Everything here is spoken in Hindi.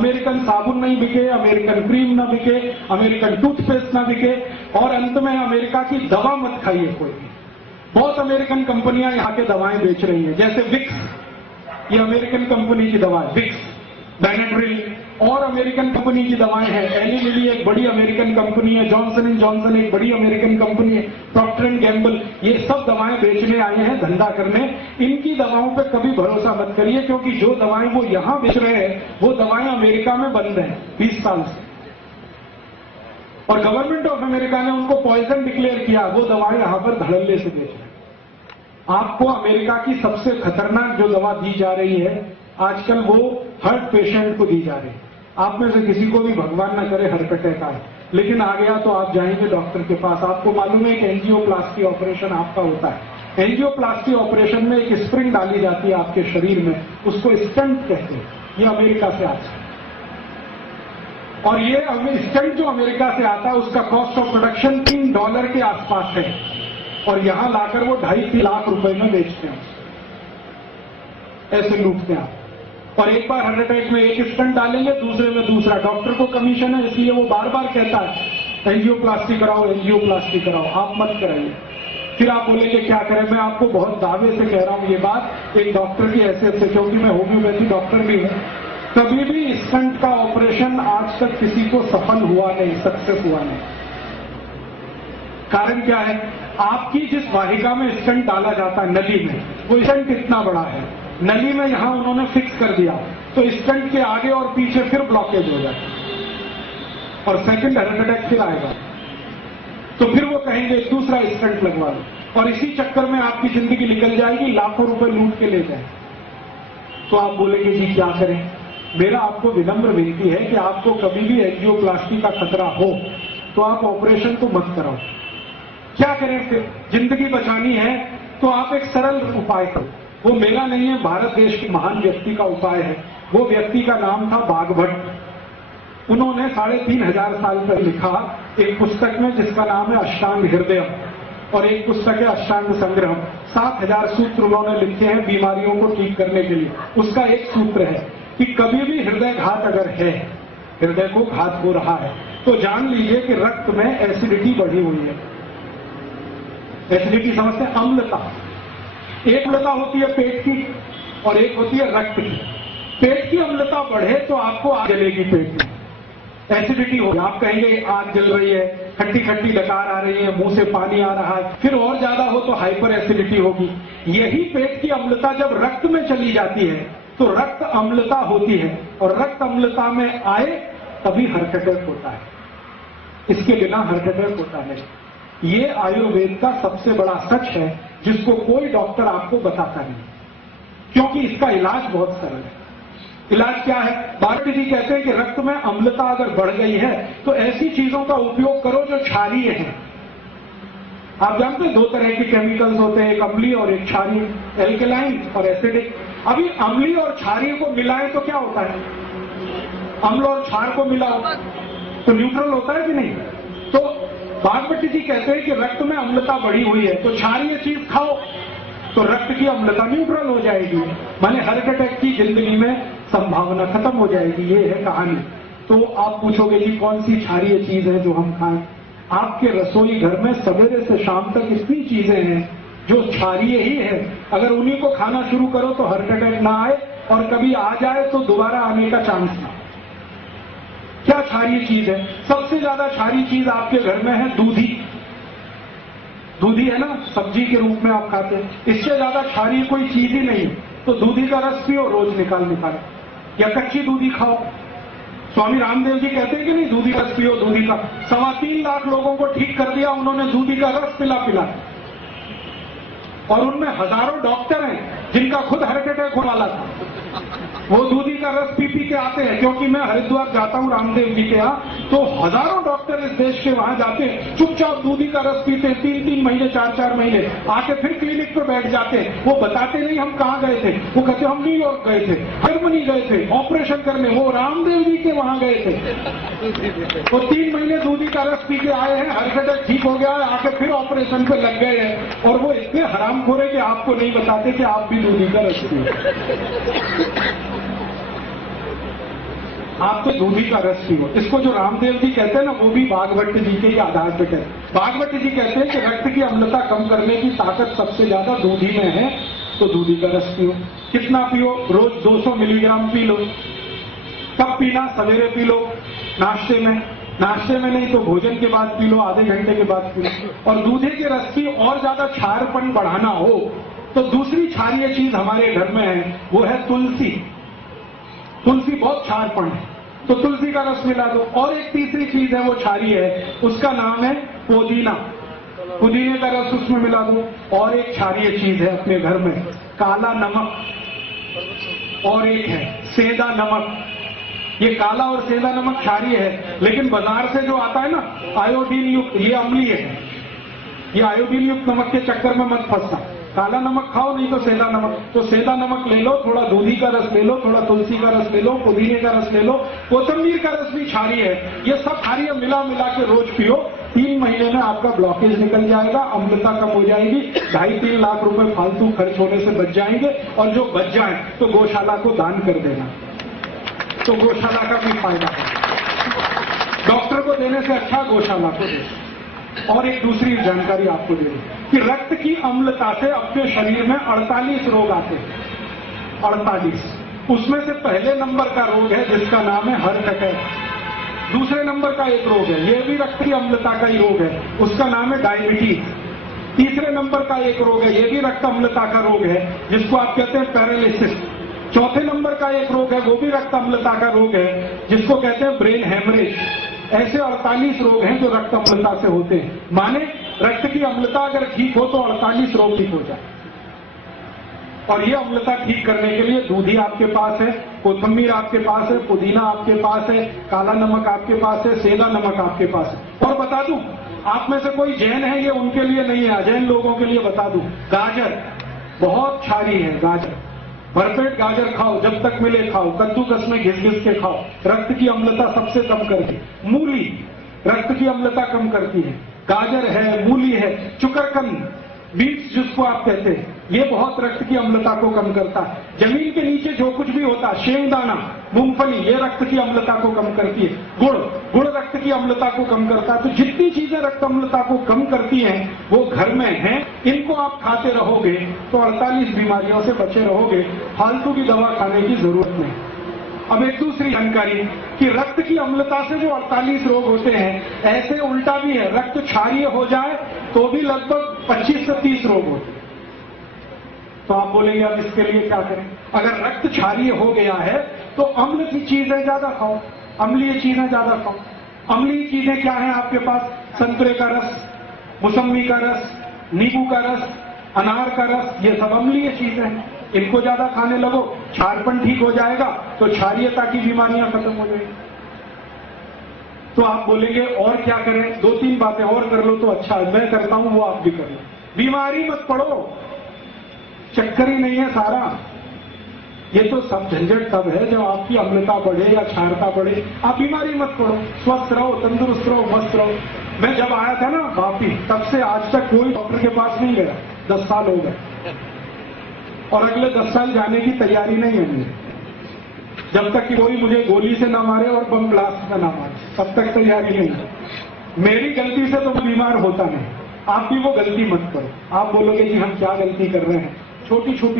अमेरिकन साबुन नहीं बिके, अमेरिकन क्रीम ना बिके, अमेरिकन टूथपेस्ट ना बिके, और अंत में अमेरिका की दवा मत खाइए कोई भी। बहुत अमेरिकन कंपनियां यहाँ के दवाएं बेच रही हैं, जैसे विक्स, ये अमेरिकन कंपनी की दवा है विक्स, बेनेड्रिल, और अमेरिकन कंपनी की दवाएं हैं। एली लिली एक बड़ी अमेरिकन कंपनी है, जॉनसन एंड जॉनसन एक बड़ी अमेरिकन कंपनी है, प्रॉक्टर एंड गैम्बल, ये सब दवाएं बेचने आए हैं, धंधा करने। इनकी दवाओं पे कभी भरोसा मत करिए, क्योंकि जो दवाएं वो यहां बेच रहे हैं वो दवाएं अमेरिका में बंद हैं 20 साल से, और गवर्नमेंट ऑफ अमेरिका ने उनको पॉइजन डिक्लेयर किया, वो दवाएं यहां पर धड़ल्ले से बेच रहे हैं। आपको अमेरिका की सबसे खतरनाक जो दवा दी जा रही है आजकल, वो हार्ट पेशेंट को दी जा रही है। आप में से किसी को भी भगवान न करे हार्ट अटैक आए, लेकिन आ गया तो आप जाएंगे डॉक्टर के पास। आपको मालूम है कि एंजियोप्लास्टी ऑपरेशन आपका होता है। एंजियोप्लास्टी ऑपरेशन में एक स्प्रिंग डाली जाती है आपके शरीर में, उसको स्टंट कहते हैं। ये अमेरिका से आता है, और ये स्टंट जो अमेरिका से आता है उसका कॉस्ट ऑफ प्रोडक्शन $3 के आसपास है, और यहां लाकर वो 2.5 लाख रुपए में बेचते हैं, ऐसे लूटते हैं। और एक बार हार्ट अटैक में एक स्टंट डालेंगे, दूसरे में दूसरा। डॉक्टर को कमीशन है, इसलिए वो बार बार कहता है एंजियोप्लास्टी कराओ, एंजियोप्लास्टी कराओ, आप मत कराइए। फिर आप बोलेंगे क्या करें। मैं आपको बहुत दावे से कह रहा हूं ये बात, एक डॉक्टर की हैसियत से, क्योंकि मैं होम्योपैथी डॉक्टर भी हूं। कभी भी स्टंट का ऑपरेशन आज तक किसी को सफल हुआ नहीं, सक्सेस हुआ नहीं। कारण क्या है? आपकी जिस वाहिका में स्टंट डाला जाता है नली में, वो स्टंट इतना बड़ा है, नली में यहां उन्होंने फिक्स कर दिया, तो स्टंट के आगे और पीछे फिर ब्लॉकेज हो जाए और सेकंड हार्ट अटैक फिर आएगा, तो फिर वो कहेंगे दूसरा स्टंट लगवा लो, और इसी चक्कर में आपकी जिंदगी निकल जाएगी, लाखों रुपए लूट के ले जाए। तो आप बोलेंगे जी क्या करें? मेरा आपको विनम्र विनती है कि आपको कभी भी एंजियोप्लास्टी का खतरा हो तो आप ऑपरेशन तो मत कराओ। क्या करें फिर? जिंदगी बचानी है तो आप एक सरल उपाय करो। वो मेरा नहीं है, भारत देश के महान व्यक्ति का उपाय है। वो व्यक्ति का नाम था बागभट्ट। उन्होंने 3500 साल पहले लिखा एक पुस्तक में जिसका नाम है अष्टांग हृदय, और एक पुस्तक है अष्टांग संग्रह। 7000 सूत्र उन्होंने लिखे हैं बीमारियों को ठीक करने के लिए। उसका एक सूत्र है कि कभी भी हृदय घात अगर है, हृदय को घात हो रहा है, तो जान लीजिए कि रक्त में एसिडिटी बढ़ी हुई है। एसिडिटी समझते हैं? अम्लता। एक अम्लता होती है पेट की और एक होती है रक्त की। पेट की अम्लता बढ़े तो आपको आग जलेगी, पेट में एसिडिटी हो, आप कहेंगे आग जल रही है, खट्टी खट्टी डकार आ रही है, मुंह से पानी आ रहा है। फिर और ज्यादा हो तो हाइपर एसिडिटी होगी। यही पेट की अम्लता जब रक्त में चली जाती है तो रक्त अम्लता होती है, और रक्त अम्लता में आए तभी हार्ट अटैक होता है। इसके बिना हार्ट अटैक होता है। ये आयुर्वेद का सबसे बड़ा सच है जिसको कोई डॉक्टर आपको बताता नहीं, क्योंकि इसका इलाज बहुत सरल है। इलाज क्या है? भारती जी कहते हैं कि रक्त में अम्लता अगर बढ़ गई है तो ऐसी चीजों का उपयोग करो जो क्षारीय है। आप जानते हैं 2 तरह के केमिकल्स होते हैं, एक अम्लीय और एक क्षारीय, एल्केलाइन और एसिडिक। अभी अम्लीय और क्षारीय को मिलाएं तो क्या होता है? अम्ल और क्षार को मिलाओ तो न्यूट्रल होता है कि नहीं? तो बागभट्टी जी कहते हैं कि रक्त में अम्लता बढ़ी हुई है तो क्षारीय चीज खाओ तो रक्त की अम्लता न्यूट्रल हो जाएगी, माने हार्ट अटैक की जिंदगी में संभावना खत्म हो जाएगी। ये है कहानी। तो आप पूछोगे जी कौन सी क्षारीय चीज है जो हम खाएं? आपके रसोई घर में सवेरे से शाम तक इतनी चीजें हैं जो क्षारीय ही है। अगर उन्हीं को खाना शुरू करो तो हार्ट अटैक ना आए, और कभी आ जाए तो दोबारा आने का चांस ना। क्या क्षारीय चीज है? सबसे ज्यादा क्षारीय चीज आपके घर में है दूधी। दूधी है ना, सब्जी के रूप में आप खाते हैं। इससे ज्यादा क्षारीय कोई चीज ही नहीं। तो दूधी का रस पियो रोज निकाल, या कच्ची दूधी खाओ। स्वामी रामदेव जी कहते हैं कि नहीं, दूधी का रस पियो। दूधी का 3.25 लाख लोगों को ठीक कर दिया उन्होंने दूधी का रस पिला, और उनमें हजारों डॉक्टर हैं जिनका खुद हार्ट अटैक होने वाला था। वो दूधी का रस पी के आते हैं, क्योंकि मैं हरिद्वार जाता हूं रामदेव जी के यहाँ, तो हजारों डॉक्टर इस देश के वहां जाते हैं, चुपचाप दूधी का रस पीते हैं 3-3 महीने 4-4 महीने, आके फिर क्लिनिक पर बैठ जाते हैं। वो बताते नहीं हम कहाँ गए थे, वो कहते हम न्यूयॉर्क गए थे, जर्मनी गए थे ऑपरेशन करने, वो रामदेव जी के वहां गए थे। वो 3 महीने दूधी का रस पी के आए हैं, हार्ट अटैक ठीक हो गया है, आके फिर ऑपरेशन पे लग गए हैं। और वो इतने हरामखोर है कि आपको नहीं बताते कि आप भी दूधी का रस पिए। आप तो दूधी का रस पियो। इसको जो रामदेव जी कहते हैं ना, वो भी भागवत जी के आधार पे कहते हैं। भागवत जी कहते हैं कि रक्त की अम्लता कम करने की ताकत सबसे ज्यादा दूधी में है, तो दूधी का रस पियो। कितना पियो? रोज 200 मिलीग्राम पी लो। कब पीना? सवेरे पी लो, नाश्ते में। नाश्ते में नहीं तो भोजन के बाद पी लो, आधे घंटे के बाद पी लो। और दूधे के रस की और ज्यादा क्षारपन बढ़ाना हो तो दूसरी क्षारीय चीज हमारे घर में है, वो है तुलसी। तुलसी बहुत क्षारपन है, तो तुलसी का रस मिला दो। और एक तीसरी चीज है, वो क्षारीय है, उसका नाम है पुदीना। पुदीने का रस उसमें मिला दो। और एक क्षारीय चीज है अपने घर में, काला नमक। और एक है सेंधा नमक। ये काला और सेंधा नमक क्षारीय है, लेकिन बाजार से जो आता है ना आयोडीन युक्त, ये अम्लीय है। ये आयोडीन युक्त नमक के चक्कर में मत फंसना। काला नमक खाओ, नहीं तो सेंधा नमक। तो सेंधा नमक ले लो, थोड़ा दूधी का रस ले लो, थोड़ा तुलसी का रस ले लो, पुदीने का रस ले लो, कोथिंबीर का रस भी क्षारीय है। ये सब क्षारीय मिला मिला के रोज पियो। 3 महीने में आपका ब्लॉकेज निकल जाएगा, अम्लता कम हो जाएगी, 2.5-3 लाख रुपए फालतू खर्च होने से बच जाएंगे। और जो बच जाए तो गौशाला को दान कर देना, तो गौशाला का भी फायदा है। डॉक्टर को देने से अच्छा गौशाला को दे। और एक दूसरी जानकारी आपको दे दूं कि रक्त की अम्लता से अपने शरीर में 48 रोग आते हैं। 48। उसमें से पहले नंबर का रोग है जिसका नाम है हार्ट अटैक। दूसरे नंबर का एक रोग है, यह भी रक्त की अम्लता का ही रोग है, उसका नाम है डायबिटीज। तीसरे नंबर का एक रोग है, यह भी रक्त अम्लता का रोग है, जिसको आप कहते हैं पैरालिसिस। चौथे नंबर का एक रोग है, वो भी रक्त अम्लता का रोग है, जिसको कहते हैं ब्रेन हेमरेज। ऐसे 48 रोग हैं जो रक्त अम्लता से होते हैं। माने रक्त की अम्लता अगर ठीक हो तो 48 रोग ठीक हो जाए। और ये अम्लता ठीक करने के लिए दूधी आपके पास है, कोथिंबीर आपके पास है, पुदीना आपके पास है, काला नमक आपके पास है, सेंधा नमक आपके पास है। और बता दूं, आप में से कोई जैन है, ये उनके लिए नहीं है, अजैन लोगों के लिए बता दूं, गाजर बहुत क्षारीय है। गाजर, भरपेट गाजर खाओ, जब तक मिले खाओ, कद्दूकस में घिस घिस के खाओ, रक्त की अम्लता सबसे कम करती है। मूली रक्त की अम्लता कम करती है। गाजर है, मूली है, चुकरकंद, बीन्स जिसको आप कहते हैं, ये बहुत रक्त की अम्लता को कम करता है। जमीन के नीचे जो कुछ भी होता है, शेंगदाना, मूंगफली, ये रक्त की अम्लता को कम करती है। गुड़ रक्त की अम्लता को कम करता है। तो जितनी चीजें रक्त अम्लता को कम करती हैं वो घर में हैं। इनको आप खाते रहोगे तो 48 बीमारियों से बचे रहोगे, फालतू की दवा खाने की जरूरत नहीं। अब एक दूसरी जानकारी कि रक्त की अम्लता से जो 48 रोग होते हैं, ऐसे उल्टा भी है, रक्त क्षारीय हो जाए तो भी लगभग 25 से 30 रोग होते हैं। तो आप बोलेंगे अब इसके लिए क्या करें? अगर रक्त क्षारीय हो गया है तो अम्ल की चीजें ज्यादा खाओ, अम्लीय चीजें ज्यादा खाओ। अम्लीय चीजें क्या है आपके पास? संतरे का रस, मौसम्मी का रस, नींबू का रस, अनार का रस, ये सब अम्लीय चीजें हैं। इनको ज्यादा खाने लगो, क्षारपन ठीक हो जाएगा तो क्षारीयता की बीमारियां खत्म हो जाएगी। तो आप बोलेंगे और क्या करें? 2-3 बातें और कर लो तो अच्छा है, मैं करता हूं वो आप भी कर लो। बीमारी मत पड़ो, चक्कर ही नहीं है सारा। ये तो सब झंझट तब है जब आपकी अम्लता बढ़े या क्षारता बढ़े। आप बीमारी मत पड़ो, स्वस्थ रहो, तंदुरुस्त रहो, मस्त रहो। मैं जब आया था ना वापी, तब से आज तक कोई डॉक्टर के पास नहीं गया, 10 साल हो गए। और अगले 10 साल जाने की तैयारी नहीं है मुझे, जब तक कि कोई मुझे गोली से ना मारे और बम ब्लास्ट में ना मारे, तब तक तैयारी नहीं है। मेरी गलती से तो बीमार होता नहीं। आप भी वो गलती मत करो। आप बोलोगे कि हम क्या गलती कर रहे हैं? छोटी छोटी